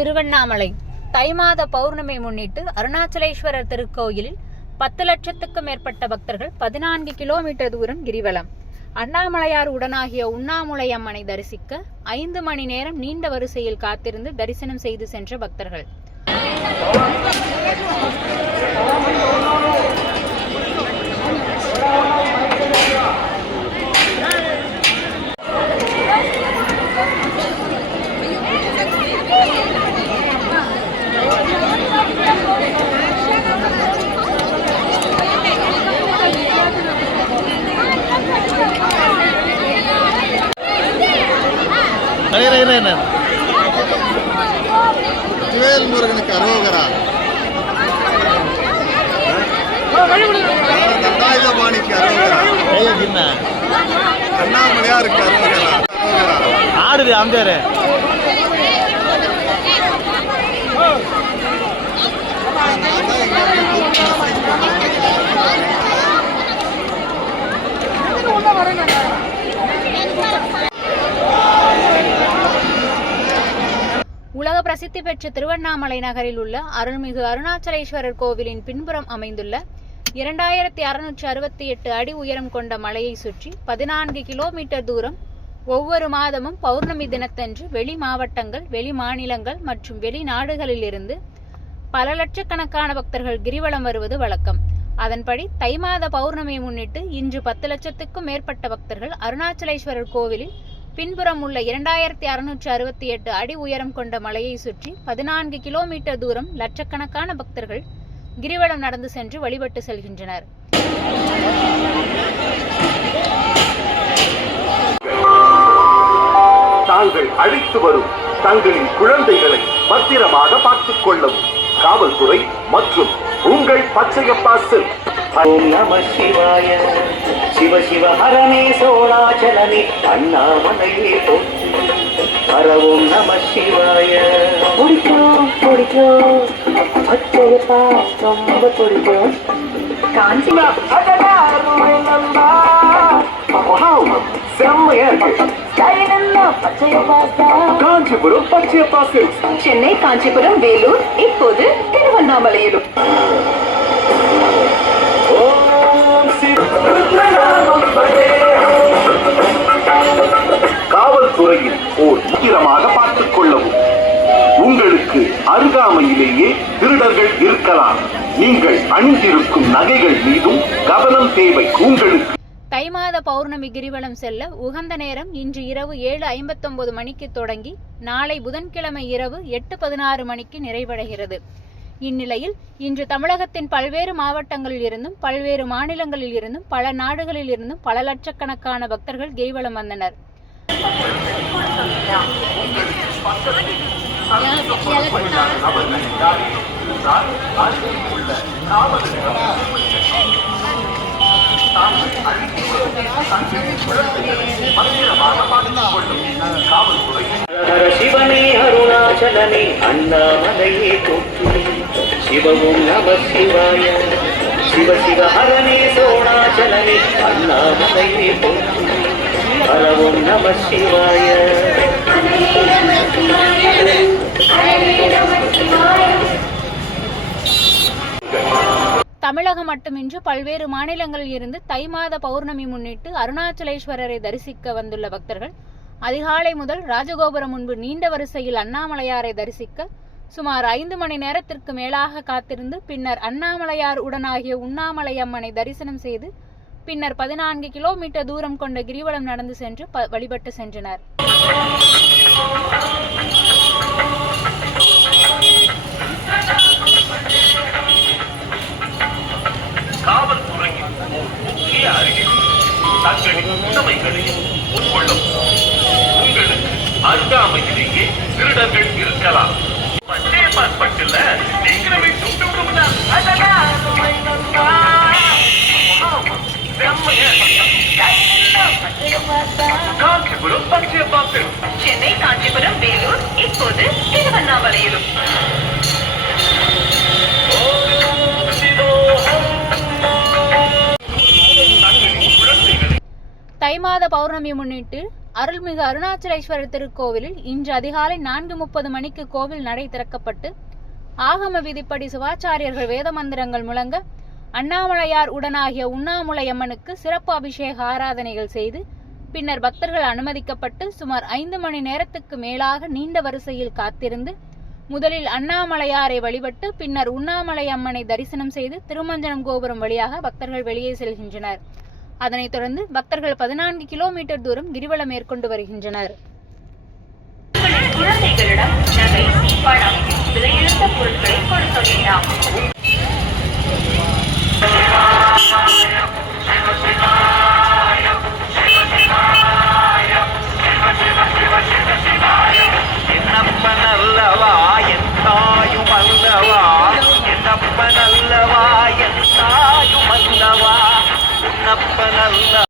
திருவண்ணாமலை. தை மாத பௌர்ணமி முன்னிட்டு அருணாச்சலேஸ்வரர் திருக்கோயிலில் பத்து லட்சத்துக்கும் மேற்பட்ட பக்தர்கள் பதினான்கு கிலோமீட்டர் தூரம் கிரிவலம். அண்ணாமலையார் உடனாகிய உண்ணாமுலை அம்மனை தரிசிக்க ஐந்து மணி நேரம் நீண்ட வரிசையில் காத்திருந்து தரிசனம் செய்து சென்ற பக்தர்கள். இரு, இரு, இரு. வேல் முருகனுக்கு அரோகரா. தண்டாயுதபாணிக்கு அரோகரா. அண்ணாமலையாருக்கு அரோகரா. ஆடுது அம்ஜாரு பிரசித்தி பெற்ற திருவண்ணாமலை நகரில் உள்ள அருள்மிகு அருணாச்சலேஸ்வரர் கோவிலின் பின்புறம் அமைந்துள்ள இரண்டாயிரத்தி அறுநூற்றி அறுபத்தி எட்டு அடி உயரம் கொண்ட மலையை சுற்றி பதினான்கு கிலோமீட்டர் தூரம் ஒவ்வொரு மாதமும் பௌர்ணமி தினத்தன்று வெளி மாவட்டங்கள் வெளி மாநிலங்கள் மற்றும் வெளிநாடுகளிலிருந்து பல லட்சக்கணக்கான பக்தர்கள் கிரிவலம் வருவது வழக்கம். அதன்படி தை மாத பௌர்ணமியை முன்னிட்டு இன்று பத்து லட்சத்துக்கும் மேற்பட்ட பக்தர்கள் அருணாச்சலேஸ்வரர் கோவிலில் பின்புறம் உள்ள இரண்டாயிரத்தி அறுநூற்றி அறுபத்தி எட்டு அடி உயரம் கொண்ட மலையை சுற்றி பதினான்கு கிலோமீட்டர் தூரம் லட்சக்கணக்கான பக்தர்கள் கிரிவலம் நடந்து சென்று வழிபட்டு செல்கின்றனர். தாங்கள் அழைத்து வரும் தங்களின் குழந்தைகளை பத்திரமாக பார்த்துக் கொள்ளவும். காவல்துறை மற்றும் உங்கள் பச்சையப்பா செல் ஓம் நம சிவாய சிவ சிவ ஹரமே சோழாச்சலமே அண்ணாமலையே போற்றி. ஹர ஓம் நம சிவாய. பிடிக்கும் பிடிக்கும் அச்சையப்பா ரொம்ப பிடிக்கும் காஞ்சி செம்மையா காஞ்சிபுரம் பச்சையப்பா சென்னை காஞ்சிபுரம் வேலூர் இப்போது திருவண்ணாமலையிலும். காவல்துறையில் ஓர் தீவிரமாக பார்த்துக் கொள்ளவும். உங்களுக்கு அருகாமையிலேயே திருடர்கள் இருக்கலாம். நீங்கள் அணிந்திருக்கும் நகைகள் மீதும் கவனம் தேவை உங்களுக்கு. தை மாத பௌர்ணமி கிரிவலம் செல்ல உகந்த நேரம் இன்று இரவு ஏழு ஐம்பத்தொன்பது மணிக்கு தொடங்கி நாளை புதன்கிழமை இரவு எட்டு பதினாறு மணிக்கு நிறைவடைகிறது. இந்நிலையில் இன்று தமிழகத்தின் பல்வேறு மாவட்டங்களில் இருந்தும் பல்வேறு மாநிலங்களில் இருந்தும் பல நாடுகளில் இருந்தும் பல லட்சக்கணக்கான பக்தர்கள் கிரிவலம் வந்தனர். சிவனே அருணாச்சலனே அண்ணாமலையே போற்றி சிவ நம சிவாய சிவ சிவ ஹரணே சோழாச்சலமே அண்ணாமலையே ஹரவும் நம சிவாய தமிழகம் மட்டுமின்றி பல்வேறு மாநிலங்களில் இருந்து தை மாத பௌர்ணமி முன்னிட்டு அருணாச்சலேஸ்வரரை தரிசிக்க வந்துள்ள பக்தர்கள் அதிகாலை முதல் ராஜகோபுரம் முன்பு நீண்ட வரிசையில் அண்ணாமலையாரை தரிசிக்க சுமார் ஐந்து மணி நேரத்திற்கு மேலாக காத்திருந்து பின்னர் அண்ணாமலையார் உடனாகிய உண்ணாமலையம்மனை தரிசனம் செய்து பின்னர் பதினான்கு கிலோமீட்டர் தூரம் கொண்ட கிரிவலம் நடந்து சென்று ப- வழிபட்டு சென்றனர். காவல்துறையின் முக்கிய அறிவிப்பு தங்களின் உட்கொள்ளும். உங்களுக்கு அருகாமையிலேயே திருடர்கள் இருக்கலாம். பட்டே பாஸ்பட்டில் நீங்களுமே துண்டு விடுமுடா. அதான் பௌர்ணமி முன்னிட்டு அருள்மிகு அருணாச்சலேஸ்வரர் திருக்கோவிலில் இன்று அதிகாலை நான்கு முப்பது மணிக்கு கோவில் நடை திறக்கப்பட்டு ஆகம விதிப்படி சிவாச்சாரியர்கள் வேத மந்திரங்கள் முழங்க அண்ணாமலையார் உடனாகிய உண்ணாமுலையம்மனுக்கு சிறப்பு அபிஷேக ஆராதனைகள் செய்து பின்னர் பக்தர்கள் அனுமதிக்கப்பட்டு சுமார் ஐந்து மணி நேரத்துக்கு மேலாக நீண்ட வரிசையில் காத்திருந்து முதலில் அண்ணாமலையாரை வழிபட்டு பின்னர் உண்ணாமலை அம்மனை தரிசனம் செய்து திருமஞ்சனம் கோபுரம் வழியாக பக்தர்கள் வெளியே செல்கின்றனர். அதனைத் தொடர்ந்து பக்தர்கள் பதினான்கு கிலோமீட்டர் தூரம் கிரிவலம் மேற்கொண்டு வருகின்றனர். குழந்தைகளிடம் நகை பணம் விலையிழந்த பொருட்களை கொடுக்க வேண்டாம்.